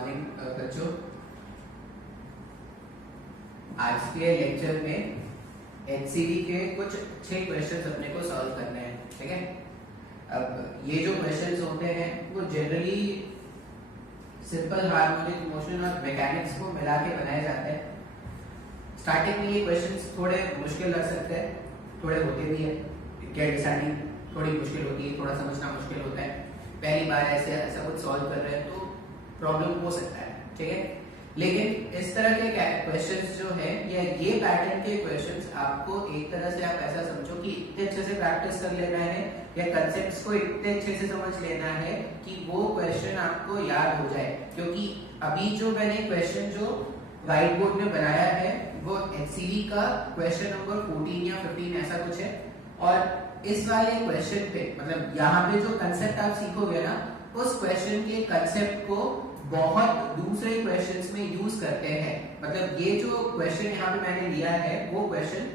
Morning बच्चों। आज के लेक्चर में एचसीवी के कुछ अच्छे क्वेश्चंस अपने को सॉल्व करने हैं, ठीक है। अब ये जो क्वेश्चंस होते हैं वो जनरली सिंपल हार्मोनिक मोशन और मैकेनिक्स को मिला के बनाए जाते हैं। स्टार्टिंग में ये क्वेश्चंस थोड़े मुश्किल लग सकते हैं, थोड़े होते भी है, इनकी अंडरस्टैंडिंग थोड़ी मुश्किल होती है, थोड़ा समझना मुश्किल होता है। पहली बार ऐसा कुछ सॉल्व कर रहे हैं तो प्रॉब्लम हो सकता है, ठीक है। लेकिन इस तरह के क्वेश्चंस जो है या ये पैटर्न के क्वेश्चंस आपको एक तरह से आप ऐसा समझो कि इतने अच्छे से प्रैक्टिस कर लेना है या कंसेप्ट्स को इतने अच्छे से समझ लेना है कि वो क्वेश्चन आपको याद हो जाए। क्योंकि अभी जो मैंने क्वेश्चन जो व्हाइट बोर्ड में बनाया है वो एचसीवी का क्वेश्चन नंबर 14 या 15 ऐसा कुछ है। और इस वाले क्वेश्चन पे मतलब यहाँ पे जो कंसेप्ट आप सीखोगे ना, उस क्वेश्चन के कंसेप्ट को बहुत दूसरे क्वेश्चंस में यूज करते हैं। मतलब ये जो क्वेश्चन यहाँ पे मैंने लिया है वो क्वेश्चन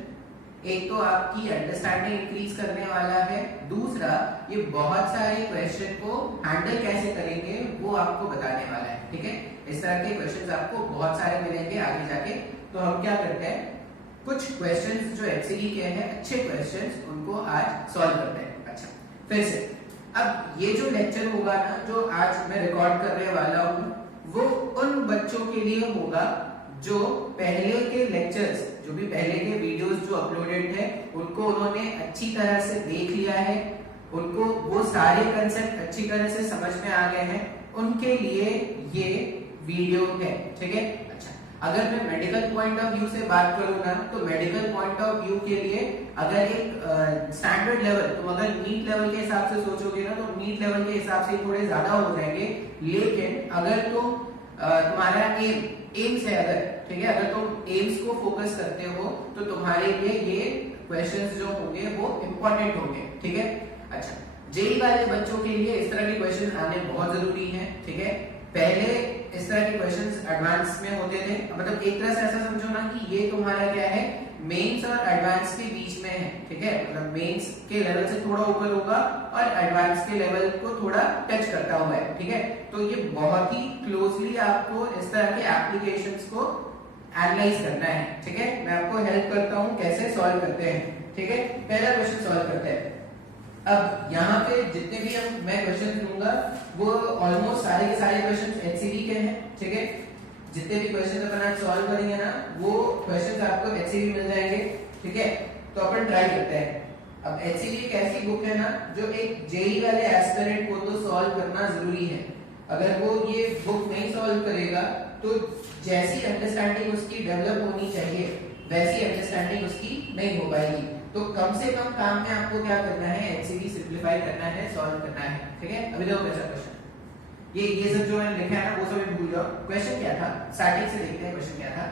एक तो आपकी अंडरस्टैंडिंग इंक्रीज करने वाला है, दूसरा ये बहुत सारे क्वेश्चन को हैंडल कैसे करेंगे वो आपको बताने वाला है, ठीक है। इस तरह के क्वेश्चंस आपको बहुत सारे मिलेंगे आगे जाके। तो हम क्या करते हैं, कुछ क्वेश्चंस जो एचसीवी के हैं अच्छे क्वेश्चंस उनको आज सॉल्व करते हैं। अच्छा, फिर से अब ये जो लेक्चर होगा ना जो आज मैं रिकॉर्ड करने वाला हूँ वो उन बच्चों के लिए होगा जो पहले के लेक्चर्स, जो भी पहले के वीडियोस जो अपलोडेड है उनको उन्होंने अच्छी तरह से देख लिया है, उनको वो सारे कंसेप्ट अच्छी तरह से समझ में आ गए हैं, उनके लिए ये वीडियो है, ठीक है। अच्छा, अगर मैं मेडिकल पॉइंट ऑफ व्यू से बात करूँ ना तो मेडिकल पॉइंट ऑफ व्यू के लिए अगर एक स्टैंडर्ड लेवल, तुम अगर नीट लेवल के हिसाब से सोचोगे ना तो नीट लेवल के हिसाब से थोड़े ज्यादा हो जाएंगे। लेकिन अगर तुम तुम्हारा एम्स है अगर, ठीक है, अगर तुम एम्स को फोकस करते हो तो तुम्हारे लिए ये क्वेश्चंस जो होंगे वो इंपॉर्टेंट होंगे, ठीक है। अच्छा, जेई वाले बच्चों के लिए इस तरह के क्वेश्चन आने बहुत जरूरी है, ठीक है। पहले इस तरह के क्वेश्चंस एडवांस में होते थे, मतलब एक तरह से ऐसा समझो ना कि ये तुम्हारा क्या है, मेंस और एडवांस के बीच में है, ठीक है। मतलब मेंस के लेवल से थोड़ा ऊपर होगा और एडवांस के लेवल को थोड़ा टच करता हुआ है, ठीक है। तो ये बहुत ही क्लोजली आपको इस तरह के एप्लीकेशंस को एनालाइज करना है, ठीक है। मैं आपको हेल्प करता हूँ कैसे सॉल्व करते हैं, ठीक है। पहला क्वेश्चन सॉल्व करते हैं। अब यहाँ पे जितने भी मैं क्वेश्चन लूंगा वो ऑलमोस्ट सारे के सारे क्वेश्चन एचसीवी के हैं, ठीक है। जितने भी क्वेश्चन अपन आज सॉल्व करेंगे ना वो क्वेश्चंस आपको एचसीवी मिल जाएंगे, ठीक है। तो अपन ट्राई करते हैं। अब एचसीवी एक ऐसी बुक है ना जो एक जेई वाले एस्पिरेंट को तो सॉल्व करना जरूरी है। अगर वो ये बुक नहीं सॉल्व करेगा तो जैसी अंडरस्टैंडिंग उसकी डेवलप होनी चाहिए वैसी अंडरस्टैंडिंग उसकी नहीं हो पाएगी। तो कम से कम काम में आपको क्या करना है, एचसीवी सिंपलीफाई करना है, सॉल्व करना है, ठीक है। अभी देखो कैसा क्वेश्चन, ये सब जो मैंने लिखा है ना वो सब भूल जाओ। क्वेश्चन क्या था, स्टार्टिंग से देखते हैं क्वेश्चन क्या था।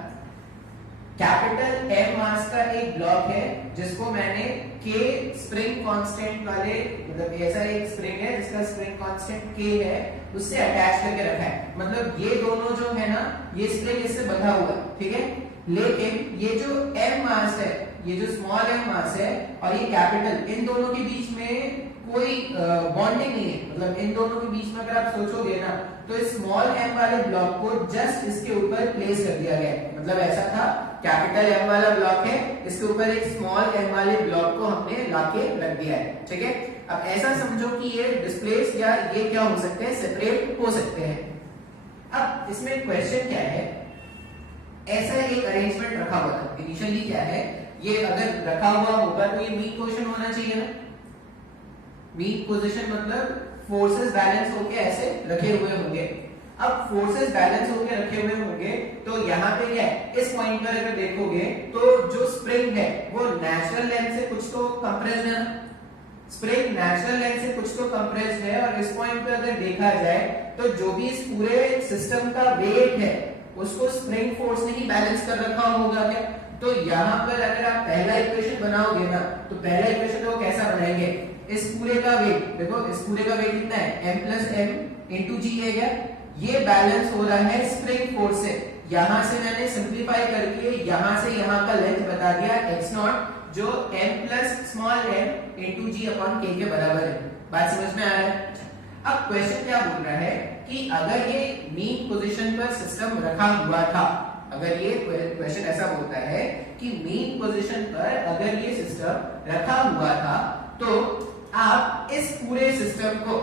कैपिटल एम मास का एक ब्लॉक है जिसको मैंने के स्प्रिंग कांस्टेंट वाले, मतलब ऐसा एक स्प्रिंग है जिसका स्प्रिंग कांस्टेंट के है, उससे अटैच करके रखा है। मतलब ये दोनों जो है ना ये स्प्रिंग इससे बंधा हुआ है, ठीक है। लेकिन ये जो एम मास है, ये जो स्मॉल एम मास है और ये कैपिटल, इन दोनों के बीच में कोई बॉन्डिंग नहीं है। मतलब इन दोनों के बीच में अगर आप सोचोगे ना तो इस स्मॉल एम वाले ब्लॉक को जस्ट इसके ऊपर प्लेस कर दिया गया है। मतलब ऐसा था, कैपिटल एम वाला ब्लॉक है, इसके ऊपर एक स्मॉल एम वाले ब्लॉक को हमने लाके रख दिया है, ठीक है। अब ऐसा समझो कि ये डिस्प्लेस या ये क्या हो सकते हैं, सेपरेट हो सकते हैं। अब इसमें क्वेश्चन क्या है, ऐसा एक अरेंजमेंट रखा हुआ था इनिशियली, क्या है ये, अगर रखा हुआ होगा तो ये मीन पोजीशन होना चाहिए ना। मीन पोजीशन मतलब फोर्सेस बैलेंस होके ऐसे रखे हुए होंगे। अब फोर्सेस बैलेंस होके रखे हुए होंगे तो यहाँ पे क्या है, इस पॉइंट पर अगर देखोगे तो जो स्प्रिंग है वो नेचुरल लेंथ से कुछ तो कंप्रेस्ड है ना, स्प्रिंग नेचुरल लेंथ से कुछ तो कंप्रेस्ड है। और इस पॉइंट पे अगर देखा जाए तो जो भी इस पूरे सिस्टम का वेट है उसको स्प्रिंग फोर्स ने ही बैलेंस कर रखा होगा क्या। तो यहाँ पर अगर आप पहला इक्वेशन बनाओगे ना तो पहला इक्वेशन को कैसा बनाएंगे, इस पूरे का वेट देखो, इस पूरे का वेट कितना है, m प्लस एम इंटू जी है क्या, ये बैलेंस हो रहा है स्प्रिंग फोर्स से। यहां से मैंने सिंपलीफाई करके यहां से यहां का लेंथ बता दिया x नॉट जो m plus small m into g upon k के बराबर है। बात समझ में आ रहा है। अब क्वेश्चन क्या बोल रहा है कि अगर ये मीन पोजीशन पर सिस्टम रखा हुआ था, अगर ये क्वेश्चन ऐसा बोलता है कि मीन पोजीशन पर अगर ये सिस्टम रखा हुआ था तो आप इस पूरे सिस्टम को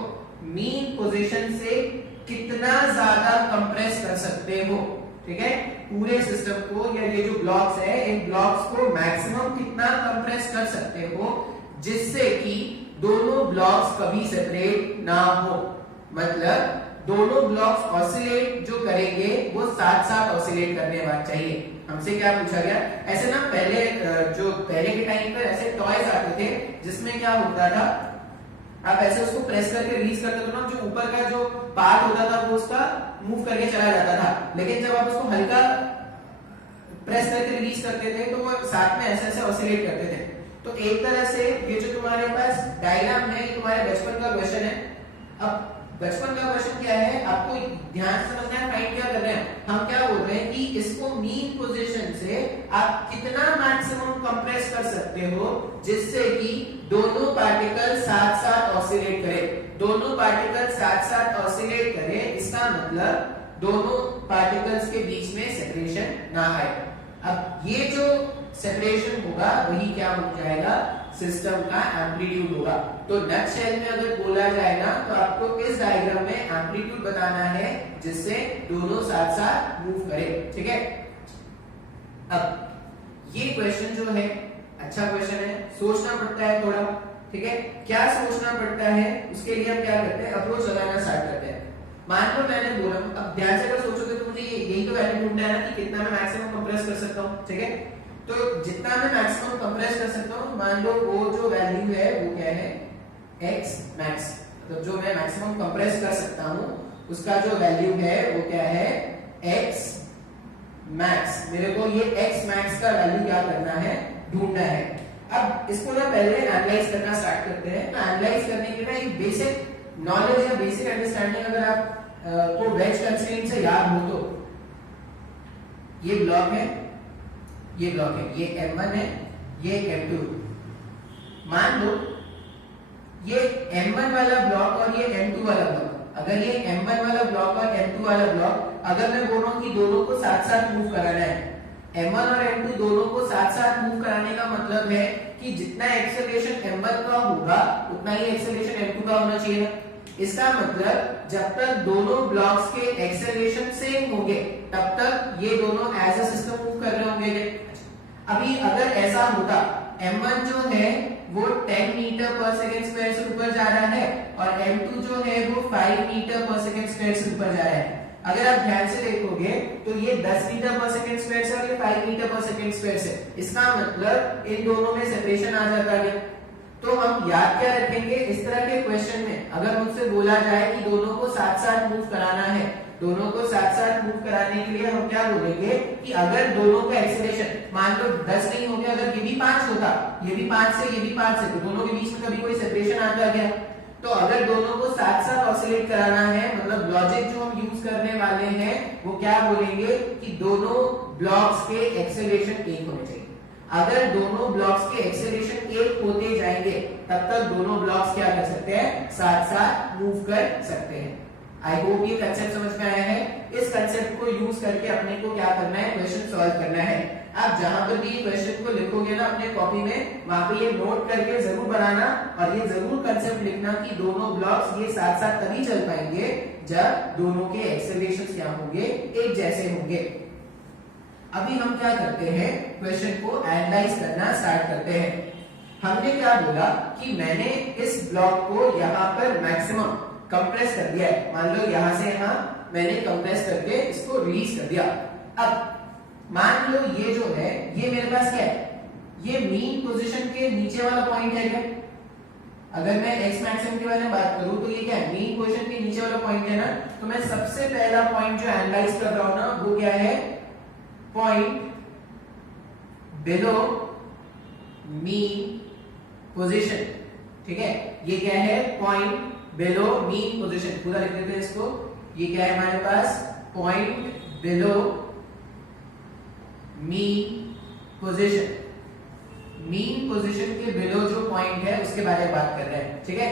मीन पोजीशन से कितना ज्यादा कंप्रेस कर सकते हो, ठीक है। पूरे सिस्टम को या ये जो ब्लॉक्स है इन ब्लॉक्स को मैक्सिमम कितना कंप्रेस कर सकते हो जिससे कि दोनों ब्लॉक्स कभी सेपरेट ना हो, मतलब दोनों ब्लॉक्स ऑसिलेट जो करेंगे वो साथ साथ ऑसिलेट करने वाला चाहिए। हमसे क्या पूछा गया, ऐसे ना पहले के टाइम पर ऐसे टॉयज आते थे जिसमें क्या होता था, आप ऐसे उसको प्रेस करके रिलीज करते थे ना, जो ऊपर का जो पार्ट होता था वो उसका मूव करके चला जाता था, लेकिन जब आप उसको हल्का प्रेस करके रिलीज करते थे तो वो साथ में ऐसे ऐसे ऑसिलेट करते थे। तो एक तरह से ये जो तुम्हारे पास डायग्राम है ये तुम्हारे बचपन का क्वेश्चन है। अब बचपन का क्वेश्चन क्या है, आपको ध्यान से समझना है, फाइंड क्या कर रहे हैं हम, क्या बोल रहे हैं कि इसको मीन पोजीशन से आप कितना मैक्सिमम कंप्रेस कर सकते हो जिससे कि दोनों पार्टिकल साथ साथ ऑसिलेट करें, दोनों पार्टिकल साथ साथ ऑसिलेट करें, इसका मतलब दोनों पार्टिकल्स के बीच में सेपरेशन ना आए। अब ये जो सेपरेशन होगा वही क्या हो जाएगा, सिस्टम का एम्पलीट्यूड होगा। तो नटशेल में अगर बोला जाए ना तो आपको इस डायग्राम में एम्पलीट्यूड बताना है जिससे दोनों साथ साथ मूव करें, ठीक है। अब ये क्वेश्चन जो है अच्छा क्वेश्चन है, सोचना पड़ता है थोड़ा, ठीक है। क्या सोचना पड़ता है उसके लिए हम क्या करते हैं, अप्रोच लगाना स्टार्ट करते हैं। मान लो मैंने बोला, अब ध्यान से अगर सोचोगे तो मुझे यही तो वैल्यू ढूंढना है ना कि कितना मैं मैक्सिमम कंप्रेस कर सकता हूं, ठीक है। तो जितना मैं मैक्सिमम कंप्रेस कर सकता हूं, मान लो वो जो वैल्यू है वो क्या है, x मैक्स, मतलब जो मैं मैक्सिमम कंप्रेस कर सकता हूं उसका जो वैल्यू है वो क्या है, x मैक्स। मेरे को ये x मैक्स का वैल्यू क्या करना है, ढूंढना है। अब इसको ना पहले एनालाइज करना स्टार्ट करते हैं। तो एनालाइज करने के लिए एक बेसिक नॉलेज या बेसिक अंडरस्टैंडिंग अगर आप को वेज कंस्ट्रेंट से याद हो तो ये ब्लॉक है, ये ब्लॉक है, ये M1 है, ये M2। मान लो ये M1 वाला ब्लॉक और ये M2 वाला ब्लॉक, अगर ये M1 वाला ब्लॉक और M2 वाला ब्लॉक अगर मैं दोनों को साथ साथ मूव कराना है, M1 और M2 दोनों को साथ साथ मूव कराने का मतलब है कि जितना एक्सेलरेशन M1 का होगा उतना ही एक्सेलरेशन M2 का होना चाहिए। इसका मतलब जब तक दोनों ब्लॉक्स के एक्सेलरेशन सेम होंगे तब तक ये दोनों एज अ सिस्टम मूव कर रहे होंगे। अभी अगर ऐसा होता, M1 जो है वो 10 मीटर पर सेकंड स्क्वायर से ऊपर जा रहा है और M2 जो है वो 5 मीटर पर सेकंड स्क्वायर से ऊपर जा रहा है। अगर आप ध्यान से देखोगे तो ये 10 मीटर पर सेकंड स्क्वायर से और ये 5 मीटर पर सेकंड स्क्वायर से, इसका मतलब इन दोनों में सेपरेशन आ जाता है। तो हम याद क्या रखेंगे, इस तरह के क्वेश्चन में अगर मुझसे बोला जाए कि दोनों को साथ साथ मूव कराना है, दोनों को साथ साथ मूव कराने के लिए हम क्या बोलेंगे कि अगर दोनों का एक्सेलरेशन मान लो 10 नहीं हो गया, अगर ये भी 5 होता, ये भी 5 से ये भी 5 से, तो दोनों के बीच में कभी कोई सेपरेशन आता क्या। तो अगर दोनों को साथ साथ ऑसिलेट कराना है, मतलब लॉजिक जो हम यूज करने वाले हैं वो क्या बोलेंगे कि दोनों ब्लॉक्स के एक्सेलरेशन एक होने चाहिए। अगर दोनों ब्लॉक्स के एक्सेलरेशन एक होते जाएंगे तब तक दोनों ब्लॉक्स क्या कर सकते हैं, साथ साथ मूव कर सकते हैं। आई होप ये कंसेप्ट समझ में आया है। इस कंसेप्ट को यूज करके अपने को क्या करना है, क्वेश्चन सॉल्व करना है। आप जहां पर भी क्वेश्चन को लिखोगे ना अपने कॉपी में, वहां पे ये नोट करके जरूर बनाना और ये जरूर कंसेप्ट लिखना कि दोनों ब्लॉक्स ये साथ साथ तभी चल पाएंगे जब दोनों के एक्सेलरेशंस क्या होंगे, एक जैसे होंगे। अभी हम क्या करते हैं, क्वेश्चन को एनालाइज करना स्टार्ट करते हैं। हमने क्या बोला कि मैंने इस ब्लॉक को यहाँ पर मैक्सिमम कंप्रेस कर दिया है, मान लो यहां से यहां मैंने कंप्रेस करके इसको रिलीज कर दिया। अब मान लो ये जो है ये मेरे पास क्या है, ये मीन पोजीशन के नीचे वाला पॉइंट है क्या। अगर मैं एक्स मैक्सिमम के बारे में बात करूं तो ये क्या है, मीन पोजीशन के नीचे वाला पॉइंट है ना। तो मैं सबसे पहला पॉइंट जो एनालाइज कर रहा हूं ना वो क्या है, पॉइंट बिलो मीन पोजीशन, ठीक है। ये क्या है, पॉइंट बिलो मीन पोजीशन, पूरा लिख देते हैं इसको। ये क्या है हमारे पास, point below mean position. Mean position के बिलो जो पॉइंट है उसके बारे में बात कर रहे हैं, ठीक है।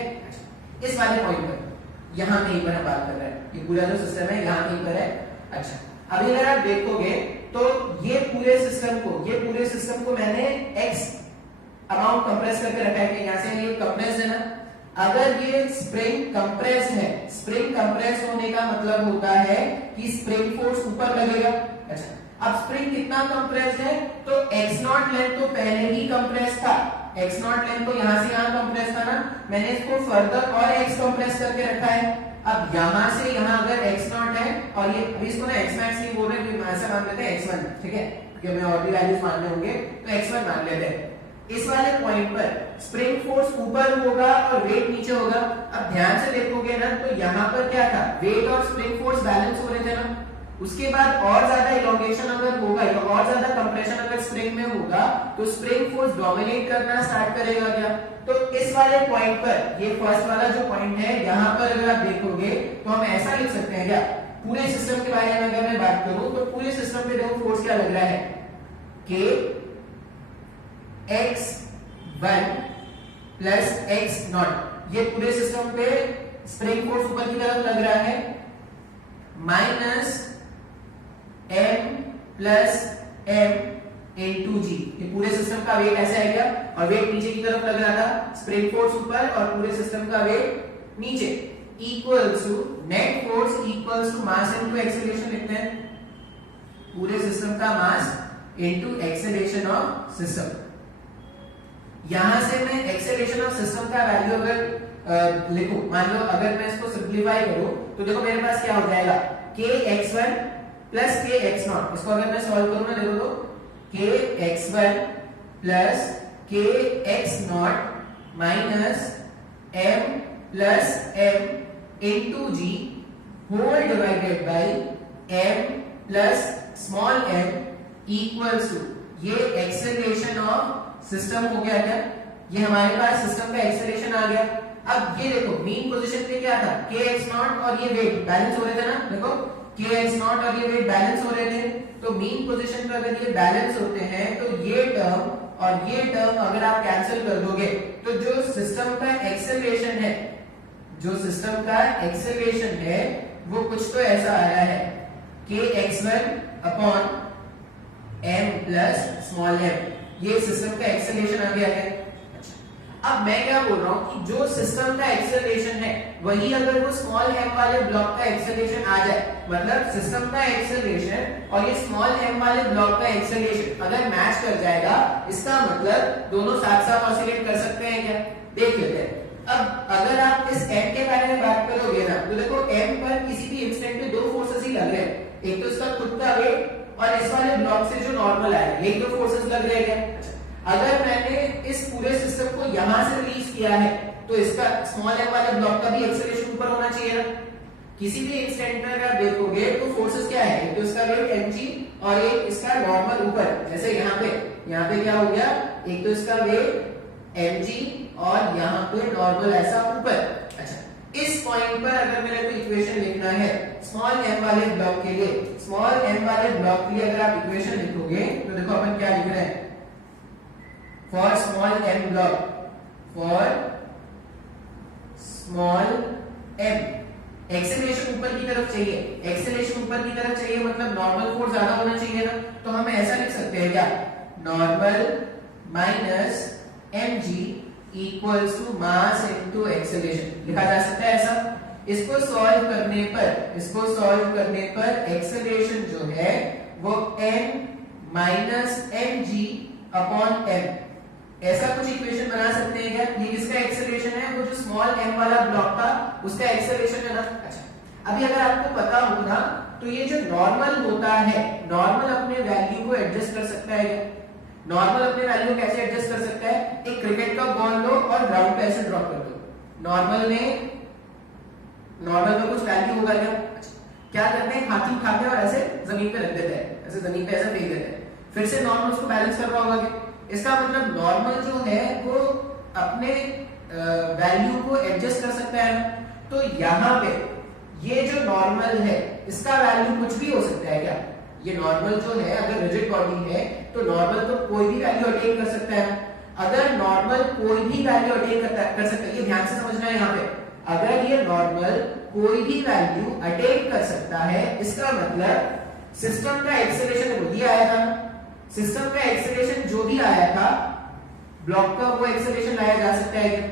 इस वाले पॉइंट पर यहाँ कहीं पर हम बात कर रहे हैं, ये पूरा जो सिस्टम है यहाँ कहीं पर है। अच्छा, अभी अगर आप देखोगे तो ये पूरे सिस्टम को मैंने x अमाउंट कंप्रेस करके रखा है कि यहाँ से ये कंप्रेस है ना। अगर ये स्प्रिंग कंप्रेस है, स्प्रिंग कंप्रेस होने का मतलब होता है कि स्प्रिंग फोर्स ऊपर लगेगा। अच्छा, अब स्प्रिंग कितना कंप्रेस है, तो x नॉट लेंथ तो पहले ही कंप्रेस था, x नॉट लेंथ तो यहां से यहां कंप्रेस था ना, मैंने इसको फर्दर और x कंप्रेस करके रखा है। अब यहां से यहां अगर x नॉट है और ये अभी इसको ना x मैक्स नहीं बोल रहे, ऐसा मान लेते हैं x1, ठीक है, क्योंकि हमें और भी वैल्यूज मानने होंगे तो x1 मान लेते हैं। इस वाले पॉइंट पर स्प्रिंग फोर्स ऊपर होगा और वेट नीचे होगा। अब ध्यान से देखोगे ना तो यहाँ पर क्या था, वेट और स्प्रिंग फोर्स बैलेंस हो रहे थे ना। उसके बाद और ज्यादा इलोंगेशन अगर होगा या और ज्यादा कंप्रेशन अगर स्प्रिंग में होगा तो स्प्रिंग फोर्स डोमिनेट करना स्टार्ट करेगा क्या। तो इस वाले पॉइंट पर, ये फर्स्ट वाला जो पॉइंट है, यहाँ पर अगर आप देखोगे तो हम ऐसा लिख सकते हैं क्या, पूरे सिस्टम के बारे में अगर मैं बात करूं तो पूरे सिस्टम पे देखो फोर्स क्या लग रहा है, k x1 plus x not, ये पूरे सिस्टम पे स्प्रिंग फोर्स ऊपर की तरफ लग रहा है, minus m plus m into g, ये पूरे सिस्टम का वेट ऐसा है क्या, और वेट नीचे की तरफ लग रहा था, स्प्रिंग फोर्स ऊपर और पूरे सिस्टम का वेट नीचे, equals to net force equals to mass into acceleration लिखते हैं, पूरे सिस्टम का mass into acceleration of system. यहां से मैं एक्सेलरेशन ऑफ सिस्टम का वैल्यू अगर लिखूं, मान लो अगर मैं इसको सिंपलीफाई करूं तो देखो मेरे पास क्या हो जाएगा, kx1 प्लस kx0, इसको अगर मैं सॉल्व करूं ना देखो तो kx1 plus kx0 minus m plus m into g whole divided by m plus small m equals to, ये एक्सेलरेशन ऑफ सिस्टम हो गया क्या, ये हमारे पास सिस्टम का एक्सेलरेशन आ गया। अब ये देखो मीन पोजीशन पे क्या था, kx0 और ये वेट बैलेंस हो रहे थे ना, देखो kx0 और ये वेट बैलेंस हो रहे थे, तो मीन पोजीशन पे अगर ये बैलेंस होते हैं तो ये टर्म और ये टर्म अगर आप कैंसिल कर दोगे तो जो सिस्टम का एक्सेलरेशन है, जो सिस्टम का एक्सेलरेशन है वो कुछ तो ऐसा आ रहा है, kx1 upon m plus small m, ये सिस्टम का एक्सेलरेशन आ गया है। अच्छा, अब मैं क्या बोल रहा हूं कि जो सिस्टम का एक्सेलरेशन है वही अगर वो स्मॉल m वाले ब्लॉक का एक्सेलरेशन आ जाए, मतलब सिस्टम का एक्सेलरेशन और ये स्मॉल m वाले ब्लॉक का एक्सेलरेशन अगर मैच कर जाएगा, इसका मतलब दोनों साथ साथ ऑसिलेट कर सकते हैं क्या, देख लेते हैं। अब अगर आप इस m के बारे में बात करोगे ना तो देखो m पर किसी भी इंस्टेंट पे दो फोर्सेस ही लग रहे हैं, एक तो इसका खुद का वेट और इस वाले ब्लॉक से जो नॉर्मल आया, यही तो फोर्सेस लग रहे हैं। अगर मैंने इस पूरे सिस्टम को यहां से रिलीज किया है तो इसका स्मॉल m वाले ब्लॉक का भी एक्सेलरेशन ऊपर होना चाहिए ना। किसी भी इंस्टेंट में अगर देखोगे तो फोर्सेस क्या है, एक तो इसका वेट mg और एक इसका नॉर्मल ऊपर, जैसे यहाँ पे क्या हो गया, एक तो इसका वेट mg और यहाँ पे नॉर्मल ऐसा ऊपर। अच्छा, इस पॉइंट पर अगर मेरे को इक्वेशन लिखना है स्मॉल m वाले ब्लॉक के लिए, स्मॉल m वाले ब्लॉक के लिए अगर आप इक्वेशन लिखोगे तो देखो अपन क्या लिख रहे हैं, for small m block, for small m acceleration ऊपर की तरफ चाहिए, एक्सेलरेशन ऊपर की तरफ चाहिए मतलब नॉर्मल फोर्स ज्यादा होना चाहिए ना, तो हम ऐसा लिख सकते हैं क्या, normal minus mg equals to mass into acceleration, लिखा जा सकता है ऐसा। इसको सॉल्व करने पर एक्सेलरेशन जो है वो m minus mg upon m, ऐसा कुछ इक्वेशन बना सकते हैं क्या। ये किसका एक्सेलरेशन है, वो जो स्मॉल m वाला ब्लॉक था उसका एक्सेलरेशन है ना। अच्छा, अभी अगर आपको पता होगा तो ये जो नॉर्मल होता है, नॉर्मल अपने वैल्यू को एडजस्ट कर सकता है क्या, नॉर्मल अपने वैल्यू को कैसे एडजस्ट कर सकता है, एक क्रिकेट का बॉल लो और ग्राउंड पे ऐसे ड्रॉप कर दो, नॉर्मल में कुछ वैल्यू होगा क्या। क्या करते हैं, हाथी उठाते हैं और ऐसे जमीन पे रख देते हैं, ऐसे जमीन पे ऐसे फेंक देते हैं, फिर से नॉर्मल उसको बैलेंस कर रहा होगा क्या। इसका मतलब नॉर्मल जो है वो अपने वैल्यू को एडजस्ट कर सकता है। तो यहाँ पे ये जो नॉर्मल है इसका वैल्यू कुछ भी हो सकता है क्या, ये नॉर्मल जो है अगर रिजिड बॉडी है तो नॉर्मल तो कोई भी वैल्यू अटेन कर सकता है। अगर नॉर्मल कोई भी वैल्यू अटेन कर सकता है, ये ध्यान से समझना है यहाँ पे, अगर ये नॉर्मल कोई भी वैल्यू अटेन कर सकता है, इसका मतलब सिस्टम का एक्सेलरेशन वो दिया आया था, सिस्टम का एक्सेलरेशन जो भी आया था ब्लॉक का वो एक्सेलरेशन लाया जा सकता है क्या?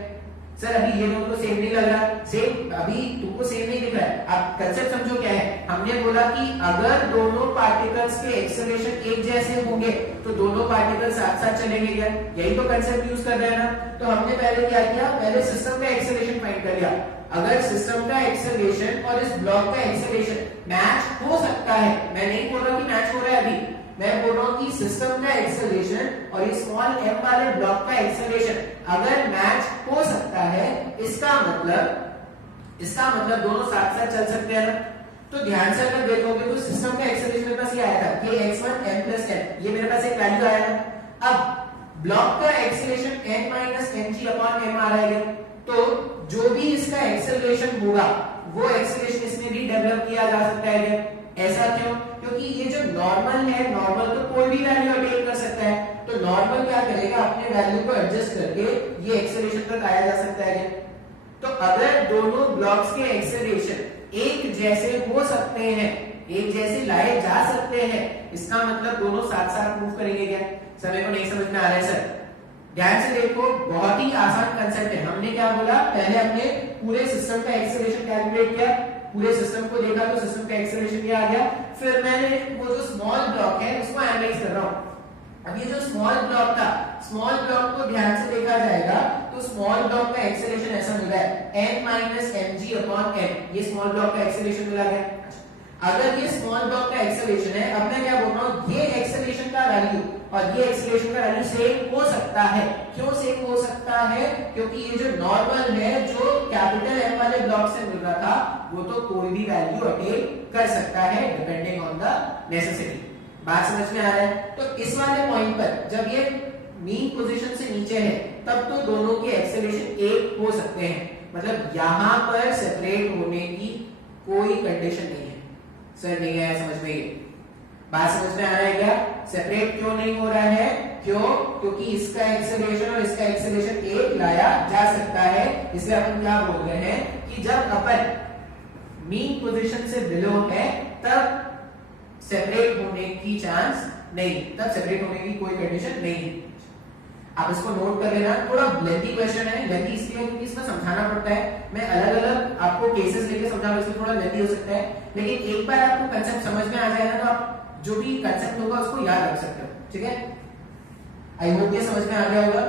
सर अभी ये दोनों तो सेम नहीं लग रहा, सेम अभी तुमको सेम नहीं दिख रहा है। आप कंसेप्ट समझो क्या है। हमने बोला कि अगर दोनों पार्टिकल्स के एक्सेलरेशन एक जैसे होंगे तो दोनों पार्टिकल साथ साथ चलेंगे क्या? यही तो कंसेप्ट यूज कर रहे हैं ना। तो हमने पहले क्या किया, पहले सिस्टम का एक्सेलरेशन फाइंड कर लिया। अगर सिस्टम का एक्सेलरेशन और इस ब्लॉक का एक्सेलरेशन मैच हो सकता है, मैं नहीं बोल रहा कि मैच हो रहा है अभी, मैं बोल रहा हूं कि सिस्टम का एक्सेलरेशन और ये स्मॉल m वाले ब्लॉक का एक्सेलरेशन अगर मैच हो सकता है, इसका मतलब दोनों साथ साथ चल सकते हैं ना। तो ध्यान से अगर देखोगे तो सिस्टम का एक्सेलरेशन मेरे पास ये आया था कि x1 m + n, ये मेरे पास एक वैल्यू आया था। अब ब्लॉक का एक्सेलरेशन n - mg/m आ रहा है, तो जो भी इसका एक्सेलरेशन होगा वो एक्सेलरेशन इसमें भी डेवलप किया जा सकता है। ऐसा क्यों? क्योंकि ये जो नॉर्मल है, नॉर्मल तो कोई भी वैल्यू अटेन कर सकता है, तो नॉर्मल क्या करेगा, अपने वैल्यू को एडजस्ट करके ये एक्सेलरेशन तक आया जा सकता है। तो अगर दोनों ब्लॉक्स के एक्सेलरेशन एक जैसे हो सकते हैं, एक जैसे लाए जा सकते हैं, इसका मतलब दोनों साथ साथ मूव करेंगे क्या? समय को नहीं समझ में आ रहा है सर? ध्यान से देखो, बहुत ही आसान कंसेप्ट है। हमने क्या बोला, पहले हमने पूरे सिस्टम का एक्सेलरेशन कैलकुलेट किया, पूरे सिस्टम को देखा तो सिस्टम का एक्सेलरेशन क्या आ गया, फिर मैंने वो जो स्मॉल ब्लॉक है उसको एनालाइज कर रहा हूं। अब ये जो स्मॉल ब्लॉक था, स्मॉल ब्लॉक को ध्यान से देखा जाएगा तो स्मॉल ब्लॉक का एक्सेलरेशन ऐसा मिला है n - mg/m, ये स्मॉल ब्लॉक का एक्सेलरेशन मिला है। अगर ये स्मॉल ब्लॉक का एक्सेलरेशन है, अब मैं क्या बोल रहा हूं, ये एक्सेलरेशन का वैल्यू और ये एक्सेलरेशन का वैल्यू सेम हो सकता है। क्यों सेम हो सकता है? क्योंकि ये जो नॉर्मल है, जो कैपिटल M वाले ब्लॉक से मिल रहा था, वो तो कोई भी वैल्यू अटेन कर सकता है डिपेंडिंग ऑन द नेसेसिटी। बात समझ में आ रहा है? तो इस वाले पॉइंट पर जब ये मीन पोजीशन से नीचे है, तब तो दोनों के एक्सेलरेशन एक हो सकते हैं, मतलब यहां पर सेपरेट होने की कोई कंडीशन नहीं है। सर नहीं आया समझ में? ये बात समझ में आ रहा है क्या? सेपरेट क्यों नहीं हो रहा है? क्यों? क्योंकि इसका एक्सेलरेशन और इसका एक्सेलरेशन एक लाया जा सकता है। इसलिए अपन क्या बोल रहे हैं कि जब अपन मीन पोजीशन से बिलो है, तब सेपरेट होने की चांस नहीं, तब सेपरेट होने की कोई कंडीशन नहीं। आप इसको नोट कर लेना। थोड़ा लेंथी क्वेश्चन है, लेंथी इसलिए क्योंकि इसमें समझाना पड़ता है। मैं अलग अलग आपको केसेस लेके समझाऊंगा, इसमें थोड़ा लेंथी हो सकता है, लेकिन एक बार आपको कंसेप्ट समझ में आ जाएगा तो आप जो भी कंसेप्ट होगा उसको याद रख सकते हो। ठीक है, आई होप ये समझ में आ गया होगा।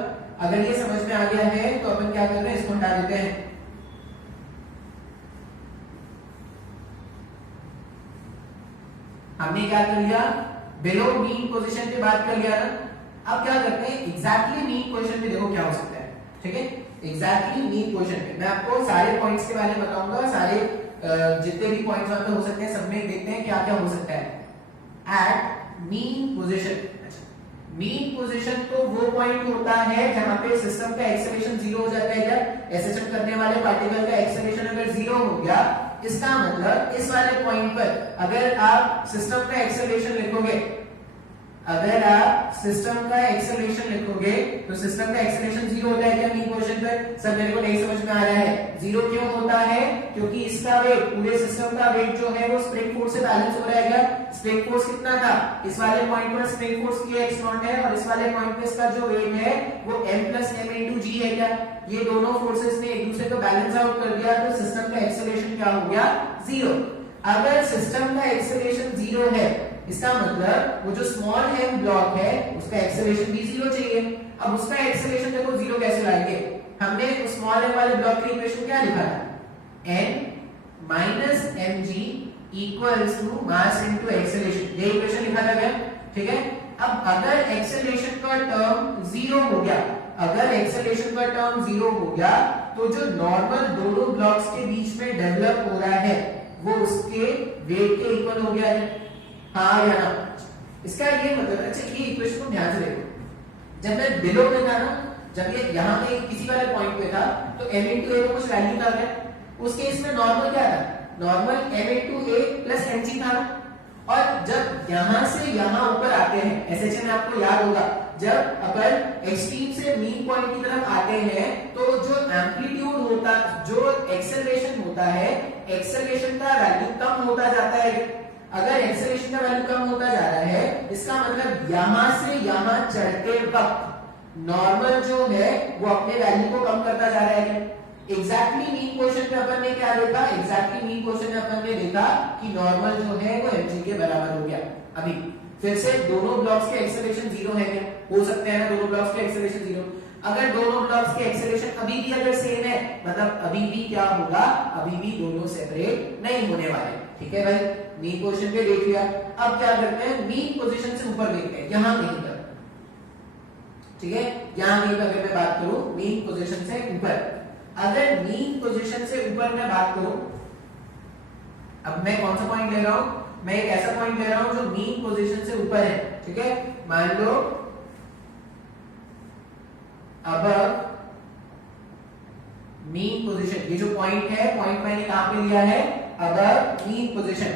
अगर ये समझ में आ गया है तो अपन क्या कर रहे हैं, इसको हटा देते हैं। हमने क्या कर लिया, बिलो मीन पोजीशन पे बात कर लिया ना। अब क्या करते हैं, एग्जैक्टली मीन पोजीशन पे देखो क्या हो सकता है। ठीक है, एग्जैक्टली मीन पोजीशन पे मैं आपको सारे पॉइंट्स के बारे में बताऊंगा, सारे जितने भी पॉइंट्स वहां पे हो सकते हैं सब में देखते हैं क्या क्या हो सकता है। At mean position, mean position तो वो पॉइंट होता है जहां पे सिस्टम का एक्सेलरेशन जीरो हो जाता है। जब एसएचएम करने वाले पार्टिकल का एक्सेलरेशन अगर जीरो हो गया, इसका मतलब इस वाले पॉइंट पर अगर आप सिस्टम का एक्सेलरेशन लिखोगे, अगर आप सिस्टम का एक्सेलरेशन लिखोगे तो सिस्टम का एक्सेलरेशन जीरो होता है क्या मीन पोजीशन पर? सर मेरे को नहीं समझ में आ रहा है। जीरो क्यों होता है? क्योंकि इसका वेट, पूरे सिस्टम का वेट जो है वो स्प्रिंग फोर्स से बैलेंस हो रहा है क्या? स्प्रिंग फोर्स कितना था? इस वाले पॉइंट पर स्प्रिंग फोर्स kx0 है और इस वाले पॉइंट पे इसका जो वेट है वो m + m * g है क्या? ये दोनों फोर्सेस ने एक दूसरे को बैलेंस आउट कर दिया, तो सिस्टम का एक्सेलरेशन क्या हो गया? जीरो। अगर सिस्टम का एक्सेलरेशन जीरो है, इसका मतलब वो जो स्मॉल m ब्लॉक है उसका एक्सेलरेशन भी जीरो चाहिए। अब उसका एक्सेलरेशन देखो जीरो कैसे लाएंगे, हमने उस स्मॉल m वाले ब्लॉक की इक्वेशन क्या लिखा था, n - mg = मास * एक्सेलरेशन, ये इक्वेशन लिखा था क्या? ठीक है, अब अगर एक्सेलरेशन का टर्म जीरो हो गया, अगर एक्सेलरेशन का टर्म जीरो हो गया, तो जो नॉर्मल दोनों ब्लॉक्स के बीच में डेवलप हो रहा है वो उसके वेट के इक्वल हो गया है। हाँ या ना? इसका ये मतलब, अच्छा ये इक्वेशन को ध्यान से देखो, जब मैं बिलो में था ना, जब ये यहाँ पे किसी वाले पॉइंट पे था तो m * a को कुछ वैल्यू था क्या? उस केस में नॉर्मल क्या था? नॉर्मल m * a + mg था। और जब यहां से यहां ऊपर आते हैं, एसएचएम में आपको याद होगा, जब अपन एक्सट्रीम से मीन पॉइंट की तरफ आते हैं तो जो एम्पलीट्यूड होता होता, जो एक्सेलरेशन होता है, एक्सेलरेशन का वैल्यू कम होता जाता है। अगर एक्सेलरेशन का वैल्यू कम होता जा रहा है, इसका मतलब यहां से यहां चढ़ते वक्त नॉर्मल जो है वो अपने वैल्यू को कम करता जा रहा है। एग्जैक्टली मीन क्वेश्चन में अपन ने क्या देखा, एग्जैक्टली मीन क्वेश्चन में अपन ने देखा कि नॉर्मल जो है वो mg के बराबर हो गया। अभी फिर से दोनों ब्लॉक्स के एक्सेलरेशन जीरो है क्या, हो सकते हैं ना दोनों ब्लॉक्स के एक्सेलरेशन जीरो। अगर दोनों ब्लॉक्स के एक्सेलरेशन अभी भी अगर सेम है, मतलब अभी भी क्या होगा, अभी भी दोनों सेपरेट नहीं होने वाले। ठीक है भाई, मीन पोजीशन पे देख लिया। अब क्या करते हैं, मीन पोजीशन से ऊपर देखते हैं, यहां कहीं पर। ठीक है, यहां कहीं पर अगर मैं बात करूं मीन पोजीशन से ऊपर, अगर मीन पोजीशन से ऊपर मैं बात करूं, अब मैं कौन सा पॉइंट ले रहा हूं, मैं एक ऐसा पॉइंट ले रहा हूं जो मीन पोजीशन से ऊपर है। ठीक है, मान लो अबव मीन पोजीशन, ये जो पॉइंट है, पॉइंट मैंने कहां पे लिया है, अबव मीन पोजीशन।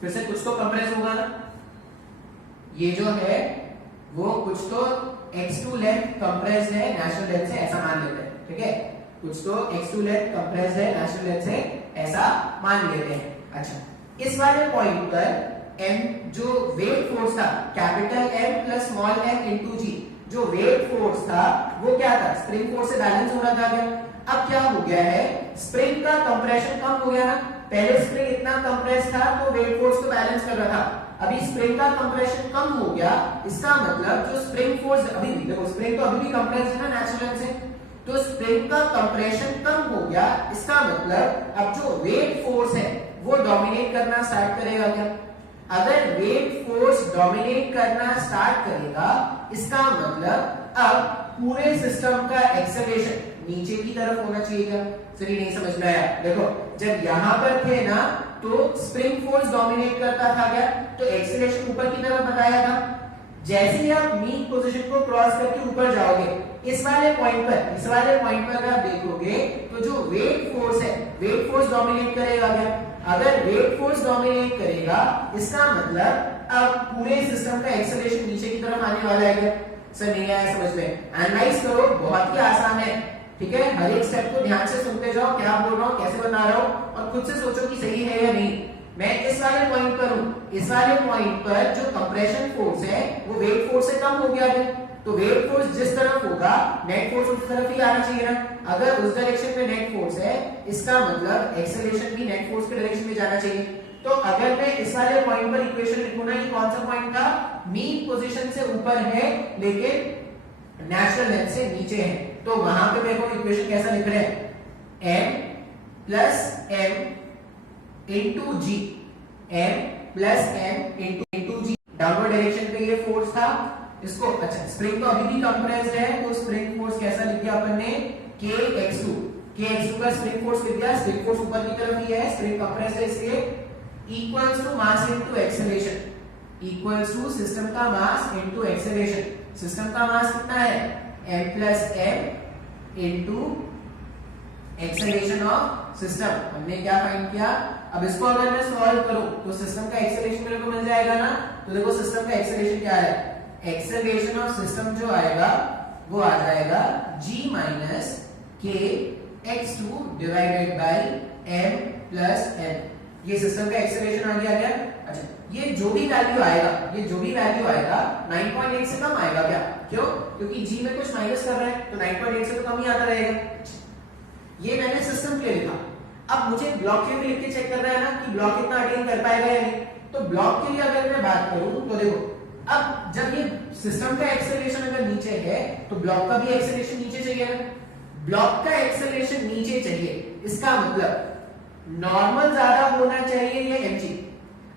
फिर से कुछ तो कंप्रेस होगा ना, ये जो है वो कुछ तो x2 लेंथ कंप्रेस है नेचुरल लेंथ से, ऐसा मान लेते हैं। ठीक है, कुछ तो x2 लेंथ कंप्रेस है नेचुरल लेंथ से, ऐसा मान लेते हैं। अच्छा, इस वाले पॉइंट पर m जो वेट फोर्स था, capital M plus small m into g, जो वेट फोर्स था वो क्या था, स्प्रिंग फोर्स से बैलेंस हो रहा था क्या। अब क्या हो गया है, स्प्रिंग का कंप्रेशन कम हो गया ना, पहले स्प्रिंग इतना कंप्रेस था तो वेट फोर्स को बैलेंस कर रहा था, अभी स्प्रिंग का कंप्रेशन कम हो गया। इसका मतलब जो स्प्रिंग फोर्स, अभी देखो स्प्रिंग तो अभी भी कंप्रेस है ना नेचुरल से, तो स्प्रिंग का कंप्रेशन कम हो गया। इसका मतलब अब जो वेट फोर्स है वो डोमिनेट करना स्टार्ट करेगा क्या। अगर वेट फोर्स डोमिनेट करना स्टार्ट करेगा, इसका मतलब अब पूरे सिस्टम का एक्सेलरेशन नीचे की तरफ होना चाहिए क्या। चलिए नहीं समझ में आया, देखो जब यहां पर थे ना तो स्प्रिंग फोर्स डोमिनेट करता था क्या, तो एक्सेलरेशन ऊपर की तरफ बताया था। जैसे ही आप मीन पोजीशन को क्रॉस करके ऊपर जाओगे, इस वाले पॉइंट पर अगर आप देखोगे तो जो वेट फोर्स है, वेट फोर्स डोमिनेट करेगा क्या। अगर वेट फोर्स डोमिनेट करेगा, इसका मतलब अब पूरे सिस्टम का एक्सेलरेशन नीचे की तरफ आने वाला है क्या। सर नहीं आया समझ में, एनालाइज करो, बहुत ही आसान है। ठीक है, हर एक स्टेप को ध्यान से सुनते जाओ, क्या बोल रहा हूं, कैसे बता रहा हूं, और खुद से सोचो कि सही है या नहीं। मैं इस वाले पॉइंट पर हूं, इस वाले पॉइंट पर जो कंप्रेशन फोर्स है वो वेट फोर्स से कम हो गया है, तो वेट फोर्स जिस तरफ होगा नेट फोर्स उस तरफ ही आना चाहिए ना। अगर उस डायरेक्शन में नेट फोर्स है, इसका मतलब एक्सेलरेशन भी नेट फोर्स के डायरेक्शन में जाना चाहिए। तो अगर मैं इस वाले पॉइंट पर इक्वेशन लिखूं ना, ये कौन सा पॉइंट था, मीन पोजीशन से ऊपर है लेकिन नेचुरल लेंथ से नीचे है, तो वहां पे मेरे को इक्वेशन कैसा लिख रहे हैं, m प्लस m इंटू जी, m प्लस m इंटू जी। डाउनवर्ड डायरेक्शन पे ये फोर्स था, इसको अच्छा स्प्रिंग तो अभी भी कंप्रेस्ड है, तो स्प्रिंग फोर्स कैसा लिख दिया अपन ने, kx2 का स्प्रिंग फोर्स लिख दिया। स्प्रिंग फोर्स ऊपर की तरफ ही है, स्प्रिंग कंप्रेस्ड है, इसलिए equals to mass into acceleration, equals to system का मास इनटू एक्सेलरेशन। सिस्टम का मास कितना है, m plus m into acceleration of system. हमने क्या फाइंड किया, अब इसको अगर मैं सॉल्व करूं तो सिस्टम का एक्सेलरेशन मेरे को मिल जाएगा ना। तो देखो सिस्टम का एक्सेलरेशन क्या है, एक्सेलरेशन ऑफ सिस्टम जो आएगा वो आ जाएगा g minus k x2 divided by m plus n। ये सिस्टम का एक्सेलरेशन आ गया क्या। अच्छा, ये जो भी वैल्यू आएगा, ये जो भी वैल्यू आएगा 9.8 से कम आएगा क्या, क्यों, क्योंकि g में कुछ माइनस कर रहा है, तो 9.8 से तो कम ही आता रहेगा। ये मैंने सिस्टम के लिए लिखा। अब मुझे ब्लॉक के लिए लिख के चेक करना है ना कि ब्लॉक कितना अटेन कर पाएगा या नहीं। तो ब्लॉक के लिए अगर मैं बात करूं तो देखो, अब जब ये सिस्टम का एक्सेलरेशन अगर नीचे है तो ब्लॉक का भी एक्सेलरेशन नीचे चाहिए ना। ब्लॉक का एक्सेलरेशन नीचे चाहिए, इसका मतलब नॉर्मल ज्यादा होना चाहिए या mg।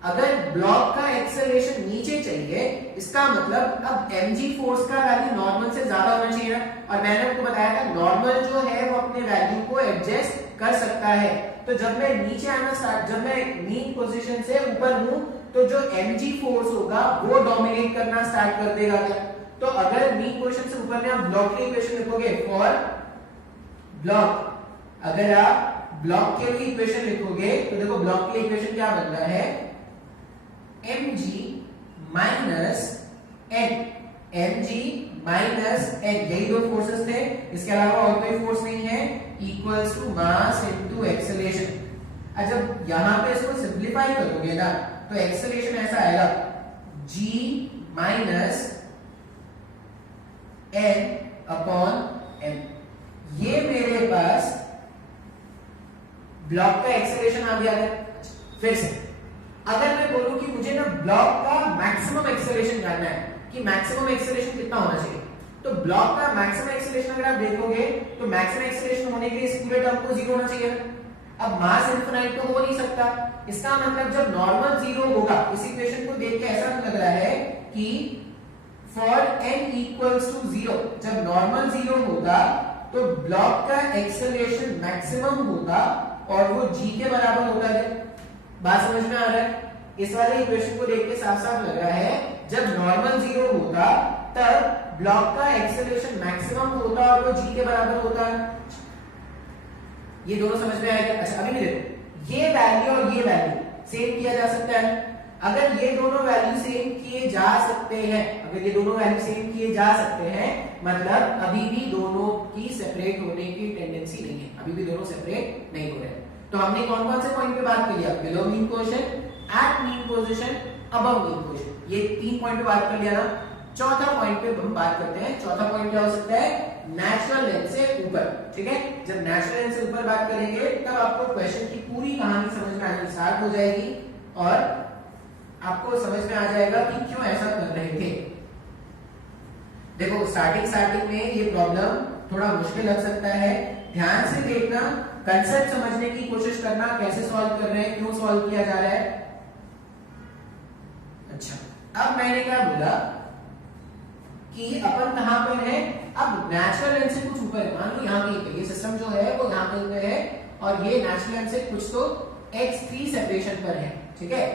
अगर ब्लॉक का एक्सेलरेशन नीचे चाहिए, इसका मतलब अब mg फोर्स का वैल्यू नॉर्मल से ज्यादा होना चाहिए ना। और मैंने आपको बताया था नॉर्मल जो है वो अपने वैल्यू को एडजस्ट कर सकता है। तो जब मैं नीचे आना स्टार्ट, जब मैं मीन पोजीशन से ऊपर हूं, तो जो mg फोर्स होगा वो डोमिनेट करना स्टार्ट कर देगा क्या। तो अगर मीन पोजीशन से ऊपर में आप ब्लॉक की इक्वेशन लिखोगे फॉर ब्लॉक, अगर आप ब्लॉक के लिए इक्वेशन लिखोगे तो देखो ब्लॉक के लिए इक्वेशन क्या बन रहा है, mg minus n, mg minus n, यही दो फोर्सेस थे, इसके अलावा और कोई फोर्स नहीं है। Equals to mass into acceleration. जब यहां पे इसको सिंप्लीफाई करोगे ना तो एक्सेलरेशन ऐसा आएगा g minus n upon m। ये मेरे पास ब्लॉक का एक्सेलरेशन आ गया है। फिर से अगर मैं बोलूं कि मुझे ना ब्लॉक का मैक्सिमम एक्सेलरेशन जानना है कि मैक्सिमम एक्सेलरेशन कितना होना चाहिए, तो ब्लॉक का मैक्सिमम एक्सेलरेशन अगर आप देखोगे तो मैक्सिमम एक्सेलरेशन होने के लिए इस पूरे टर्म को जीरो होना चाहिए। अब मास इनफिनाइट तो हो नहीं सकता, इसका मतलब जब नॉर्मल जीरो होगा, इस इक्वेशन को देख के ऐसा लग रहा है कि for n equals to zero, जब नॉर्मल जीरो होगा तो ब्लॉक का एक्सेलरेशन मैक्सिमम होगा और वो g के बराबर होता है। बात समझ में आ रहा है? इस वाले इक्वेशन को देख के साफ साफ लग रहा है जब नॉर्मल जीरो होगा तब ब्लॉक का एक्सेलरेशन मैक्सिमम होता और वो g के बराबर होता है। ये दोनों समझ में आएगा? अच्छा अभी भी देखो, ये वैल्यू और ये वैल्यू सेम किया जा सकता है। अगर ये दोनों वैल्यू सेम किए जा सकते हैं, अगर ये दोनों वैल्यू सेम किए जा सकते हैं, मतलब अभी भी दोनों की सेपरेट होने की टेंडेंसी नहीं है, अभी भी दोनों सेपरेट नहीं हो रहे हैं। तो हमने कौन कौन से पॉइंट पे बात की? Below mean position, at mean position, above mean position, ये 3 पॉइंट पे बात कर लिया ना। चौथा पॉइंट पे हम बात करते हैं। चौथा पॉइंट क्या हो सकता है? नेचुरल लेंथ से ऊपर। ठीक है, जब नेचुरल लेंथ से ऊपर बात करेंगे तब आपको क्वेश्चन की पूरी कहानी समझ में आनी स्टार्ट हो जाएगी और आपको समझ में आ जाएगा कि क्यों ऐसा कर रहे थे। देखो स्टार्टिंग में ये प्रॉब्लम थोड़ा मुश्किल लग सकता है, ध्यान से देखना, कंसेप्ट समझने की कोशिश करना, कैसे सॉल्व कर रहे हैं, क्यों सॉल्व किया जा रहा है। अच्छा, अब मैंने क्या बोला कि अपन कहां पर है? अब नेचुरल लेंथ से कुछ ऊपर है, मान लो यहाँ पे ये सिस्टम जो है वो यहाँ पे है और ये नेचुरल लेंथ से कुछ तो x3 सेपरेशन पर है। ठीक है,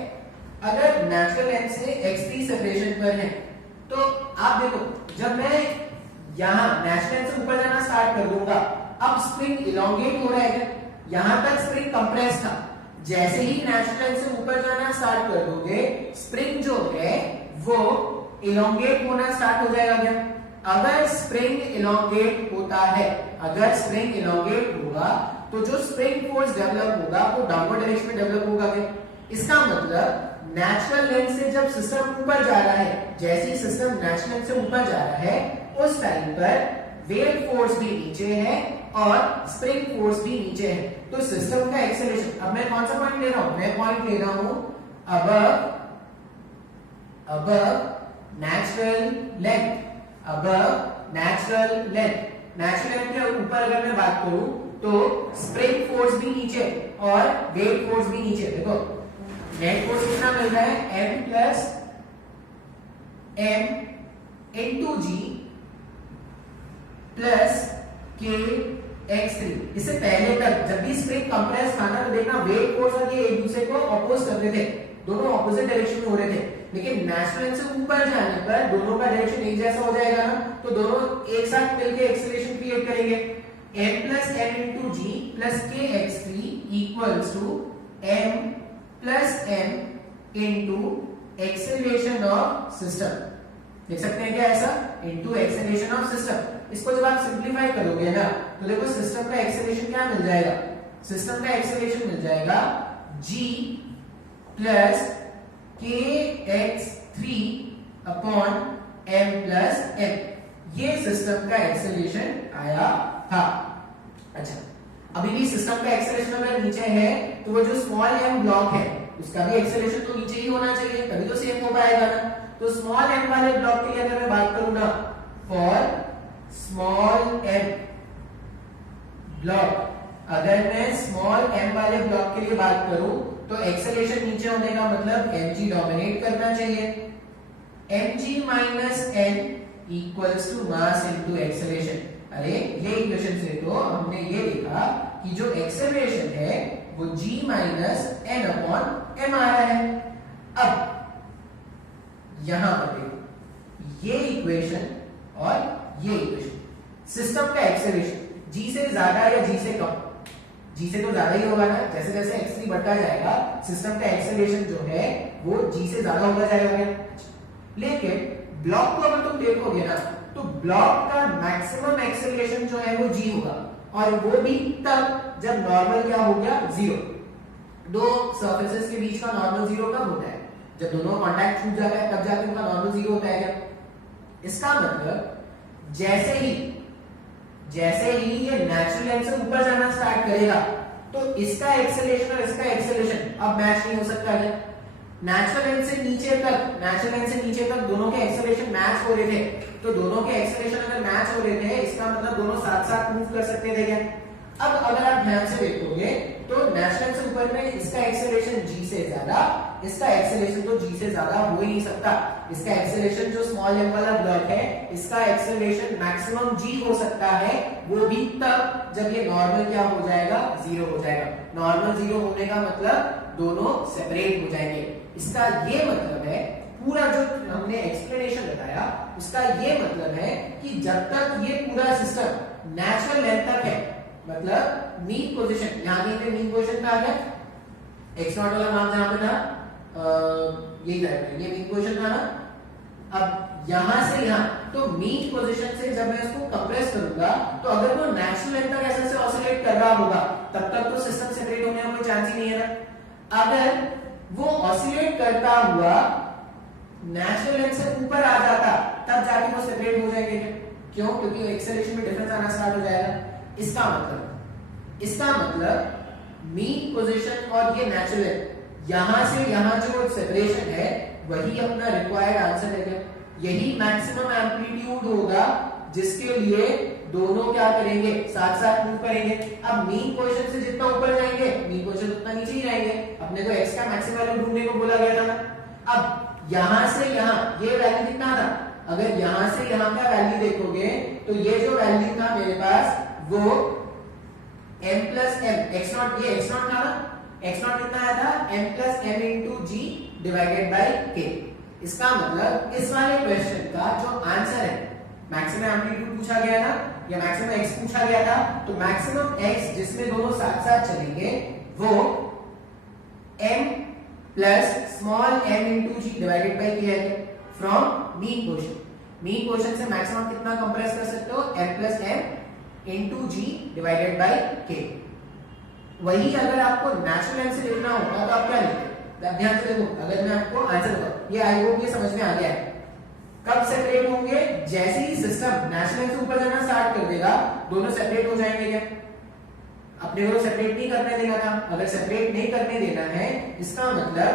अगर नेचुरल लेंथ से x3 सेपरेशन पर है तो आप देखो, जब मैं यहाँ नेचुरल लेंथ से ऊपर जाना स्टार्ट कर दूंगा, अब स्प्रिंग इलोंगेट हो रहा है क्या? यहां तक स्प्रिंग कंप्रेस था, जैसे ही नेचुरल लेंथ से ऊपर जाना स्टार्ट कर दोगे स्प्रिंग जो है वो इलोंगेट होना स्टार्ट हो जाएगा क्या? अगर स्प्रिंग इलोंगेट होता है, अगर स्प्रिंग इलोंगेट होगा तो जो स्प्रिंग फोर्स डेवलप होगा वो डाउनवर्ड डायरेक्शन में डेवलप होगा क्या? इसका मतलब नेचुरल लेंथ से जब सिस्टम ऊपर जा रहा है, जैसे ही सिस्टम नेचुरल लेंथ से ऊपर जा रहा है उस टाइम पर वेव फोर्स भी नीचे है और स्प्रिंग फोर्स भी नीचे है, तो सिस्टम का एक्सेलरेशन, अब मैं कौन सा पॉइंट ले रहा हूं? मैं पॉइंट ले रहा हूं above natural length, above natural length. Natural length के ऊपर अगर मैं बात करूं तो स्प्रिंग फोर्स भी नीचे और वेव फोर्स भी नीचे। देखो नेट फोर्स कितना मिल रहा है? m plus m into g plus k x3। इससे पहले तक जब भी स्प्रिंग कंप्रेस था ना तो देखना वेव फोर्स और ये एक दूसरे को अपोज कर रहे थे, दोनों ऑपोजिट डायरेक्शन में हो रहे थे, लेकिन नेचुरल लेंथ से ऊपर जाने पर दोनों का डायरेक्शन एक जैसा हो जाएगा ना, तो दोनों एक साथ मिलकर एक्सेलरेशन क्रिएट करेंगे। m plus m into g plus k x3 equals to m plus m into acceleration of system. देख सकते हैं क्या ऐसा? Into acceleration of system. इसको जब आप सिंप्लीफाई करोगे ना तो देखो सिस्टम का एक्सेलरेशन क्या मिल जाएगा? सिस्टम का एक्सेलरेशन मिल जाएगा g plus k x3 upon m plus m। ये सिस्टम का एक्सेलरेशन आया था। अच्छा, अभी भी सिस्टम का एक्सेलरेशन अगर नीचे है तो वो जो स्मॉल m ब्लॉक है उसका भी एक्सेलरेशन तो नीचे ही होना चाहिए, तभी तो सेम हो पाएगा ना। तो स्मॉल m वाले ब्लॉक के लिए अगर मैं बात करूं ना, फॉर स्मॉल m ब्लॉक, अगर मैं स्मॉल m वाले ब्लॉक के लिए बात करूं तो एक्सेलरेशन नीचे होने का मतलब mg डोमिनेट करना चाहिए। mg minus n equals to mass into acceleration. अरे ये इक्वेशन से तो हमने ये देखा कि जो एक्सेलरेशन है वो g minus n upon m आ रहा है। अब यहां पर देखो ये इक्वेशन और ये इक्वेशन, सिस्टम का एक्सेलरेशन g से ज्यादा या g से कम? g से तो ज्यादा ही होगा ना, जैसे जैसे x3 बढ़ता जाएगा सिस्टम का एक्सेलरेशन जो है वो g से ज्यादा होता जाएगा। लेकिन ब्लॉक को अगर तुम देखोगे ना तो ब्लॉक का मैक्सिमम एक्सेलरेशन जो है वो g होगा, और वो भी तब जब नॉर्मल क्या हो गया 0। दो सरफेसेस के बीच का नॉर्मल 0 कब होता है? जब दोनों कांटेक्ट छूट जाता है तब जाके उनका नॉर्मल 0 होता है क्या? इसका मतलब जैसे ही ये नेचुरल लेंथ से ऊपर जाना स्टार्ट करेगा तो इसका एक्सेलरेशन और इसका एक्सेलरेशन अब मैच नहीं हो सकता क्या? नेचुरल लेंथ से नीचे तक दोनों के एक्सेलरेशन मैच हो रहे थे, तो दोनों के एक्सेलरेशन अगर मैच हो रहे थे इसका मतलब दोनों साथ साथ मूव कर सकते थे क्या? अब अगर आप ध्यान से देखोगे तो नेचुरल से ऊपर में इसका एक्सेलरेशन g से ज्यादा, इसका एक्सेलरेशन तो g से ज्यादा हो ही नहीं सकता। इसका एक्सेलरेशन जो स्मॉल m वाला ब्लॉक है इसका एक्सेलरेशन मैक्सिमम g हो सकता है, वो भी तब जब ये नॉर्मल क्या हो जाएगा 0 हो जाएगा। नॉर्मल 0 होने का मतलब दोनों सेपरेट हो जाएंगे। इसका ये मतलब है, पूरा जो हमने एक्सप्लेनेशन बताया उसका ये मतलब है कि जब तक ये पूरा सिस्टम नेचुरल लेंथ तक है, मतलब मीन पोजीशन, यहां कहीं पे मीन पोजीशन पे आ गया, x नॉट वाला मान जहां पे था यही था, ये मीन पोजीशन था ना। अब यहां से यहां, तो मीन पोजीशन से जब मैं इसको कंप्रेस करूंगा तो अगर वो नेचुरल लेंथ तक ऐसे से ऑसिलेट कर रहा होगा तब तक तो सिस्टम सेपरेट होने का कोई चांस ही नहीं है ना। अगर वो ऑसिलेट करता हुआ नेचुरल लेंथ से ऊपर आ जाता तब जाके वो सेपरेट हो जाएंगे। क्यों? क्योंकि एक्सेलरेशन में डिफरेंस आना स्टार्ट हो जाएगा। इसका मतलब मीन पोजीशन और ये नेचुरल लेंथ, यहां से यहां जो सेपरेशन है वही अपना रिक्वायर्ड आंसर है क्या? यही मैक्सिमम एम्पलीट्यूड होगा जिसके लिए दोनों क्या करेंगे, साथ साथ मूव करेंगे। अब मीन पोजीशन से जितना ऊपर जाएंगे मीन पोजीशन उतना नीचे ही रहेंगे। अपने को x का मैक्सिमम वैल्यू ढूंढने को बोला गया था ना। अब यहां से यहां ये वैल्यू कितना था? अगर यहां से यहां का वैल्यू देखोगे तो ये जो वैल्यू था मेरे पास वो m plus m, x not, ये x नॉट था ना, x नॉट कितना आया था? m plus m into g divided by k। इसका मतलब इस वाले क्वेश्चन का जो आंसर है, मैक्सिमम एम्पलीट्यूड पूछा गया ना या मैक्सिमम x पूछा गया था, तो मैक्सिमम x जिसमें दोनों साथ साथ चलेंगे वो m plus small m into g divided by k है from mean position. Mean position से मैक्सिमम कितना कंप्रेस कर सकते हो? m plus m into g divided by k। वही अगर आपको नेचुरल लेंथ से लिखना होगा तो आप क्या लिखते? ध्यान से देखो, अगर मैं आपको आंसर बताऊं, ये आई होप ये समझ में आ गया है। कब सेपरेट होंगे? जैसे ही सिस्टम नेचुरल लेंथ से ऊपर जाना स्टार्ट कर देगा दोनों सेपरेट हो जाएंगे क्या? अपने को सेपरेट नहीं करने देना था। अगर सेपरेट नहीं करने देना है इसका मतलब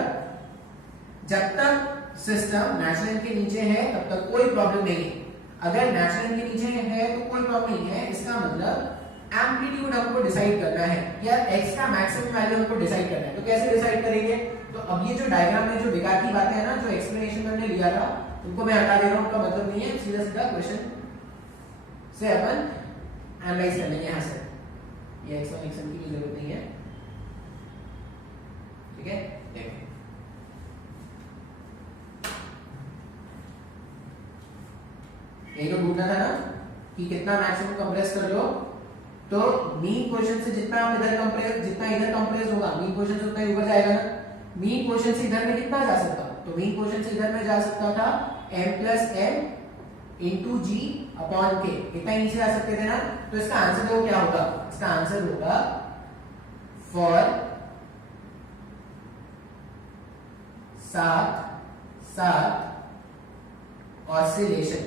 जब तक सिस्टम नेचुरल लेंथ के नीचे है तब तक कोई प्रॉब्लम नहीं है। अगर नेचुरल लेंथ के नीचे है तो कोई प्रॉब्लम नहीं है। इसका मतलब एम्पलीट्यूड हमको डिसाइड करना है या x का मैक्सिमम वैल्यू हमको डिसाइड करना है। तो कैसे डिसाइड करेंगे? तो अब ये जो डायग्राम में जो बेकार की बातें हैं ना, जो एक्सप्लेनेशन हमने लिया था उनको मैं हटा दे रहा हूं, उनका मतलब नहीं है। सीधा सीधा क्वेश्चन से अपन एनालाइज कर लेंगे यहां से। ये एक्सप्लेनेशन की जरूरत नहीं है, ठीक है? देखो यही तो ढूंढना था ना कि कितना मैक्सिमम कंप्रेस कर लो, तो मीन पोजीशन से जितना आप इधर कंप्रेस, जितना इधर कंप्रेस होगा मीन पोजीशन से उतना ही ऊपर जाएगा ना। मीन पोजीशन से इधर में कितना जा सकता? तो मीन पोजीशन से इधर में जा सकता था m plus m into g upon k, इतना ही नीचे जा सकते थे ना। तो इसका आंसर देखो क्या होगा? इसका आंसर होगा फॉर साथ ऑसिलेशन।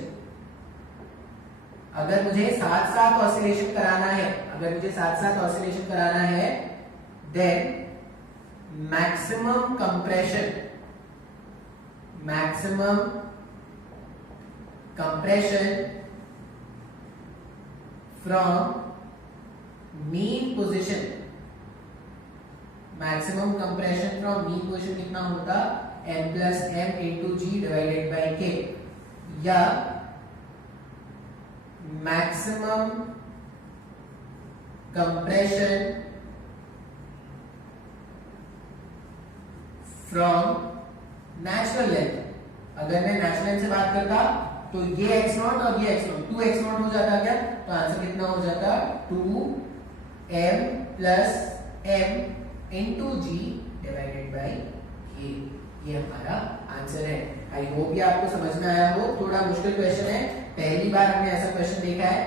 अगर मुझे साथ साथ ऑसिलेशन कराना है, then maximum compression from mean position, maximum compression from mean position कितना होता? m plus m into g divided by k, या maximum compression from natural length. अगर मैं नेचुरल लेंथ से बात करता तो ये x नॉट और ये x नॉट 2x नॉट हो जाता क्या? तो आंसर कितना हो जाता? 2m plus m into g divided by k। ये हमारा आंसर है। आई होप ये आपको समझ में आया हो। थोड़ा मुश्किल क्वेश्चन है, पहली बार हमने ऐसा क्वेश्चन देखा है।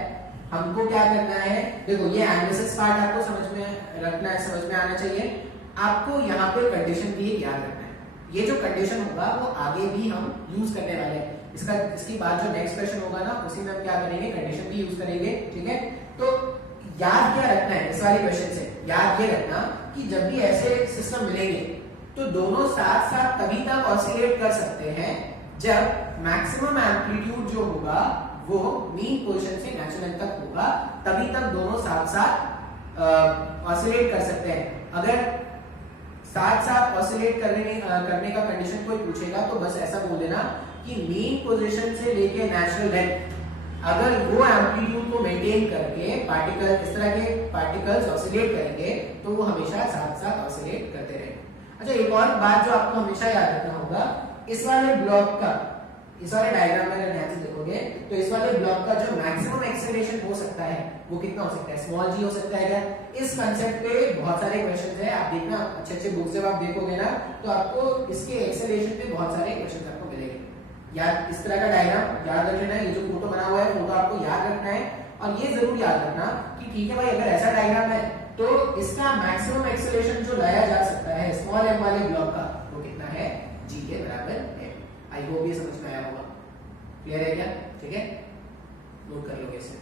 हमको क्या करना है, देखो ये एनालिसिस पार्ट आपको समझ में रखना है, समझ में आना चाहिए। आपको यहाँ पे कंडीशन भी एक याद रखना है, ये जो कंडीशन होगा वो आगे भी हम यूज करने वाले हैं। इसकी बाद जो नेक्स्ट क्वेश्चन होगा ना उसी में हम क्या करेंगे, कंडीशन भी यूज करेंगे, ठीक है। तो याद क्या रखना है इस वाले क्वेश्चन से, याद ये रखना कि जब भी ऐसे सिस्टम मिलेंगे तो दोनों साथ साथ तभी तक ऑसिलेट कर सकते हैं जब मैक्सिमम एम्पलीट्यूड जो होगा वो मीन पोजीशन से नेचुरल तक होगा, तभी तक दोनों साथ साथ ऑसिलेट कर सकते हैं। अगर साथ साथ ऑसिलेट करने का कंडीशन कोई पूछेगा तो बस ऐसा बोल देना कि मीन पोजीशन से लेके नेचुरल लेंथ अगर वो एम्पलीट्यूड को मेंटेन करके पार्टिकल इस तरह के पार्टिकल्स ऑसिलेट करेंगे तो वो हमेशा साथ साथ ऑसिलेट करते रहेंगे। अच्छा, एक और बात जो आपको हमेशा याद रखना होगा, इस वाले ब्लॉक का, इस वाले डायग्राम में अगर ध्यान से देखोगे तो इस वाले ब्लॉक का जो मैक्सिमम एक्सेलरेशन हो सकता है वो कितना हो सकता है, स्मॉल जी हो सकता है क्या। इस कांसेप्ट पे बहुत सारे क्वेश्चंस है, आप देखना अच्छे बुक से आप देखोगे ना तो आपको इसके एक्सेलरेशन पे बहुत सारे क्वेश्चंस आपको मिलेंगे। याद इस तरह का डायग्राम याद रखना है, ये जो फोटो बना हुआ है फोटो आपको याद रखना है और ये जरूर याद रखना कि ठीक है भाई अगर ऐसा डायग्राम है तो इसका मैक्सिमम एक्सेलरेशन जो लाया जा सकता है स्मॉल एम वाले ब्लॉक का वो कितना है, जी के बराबर है। आई होप ये समझ में आया होगा, क्लियर है क्या, ठीक है, नोट कर लोगे इसे।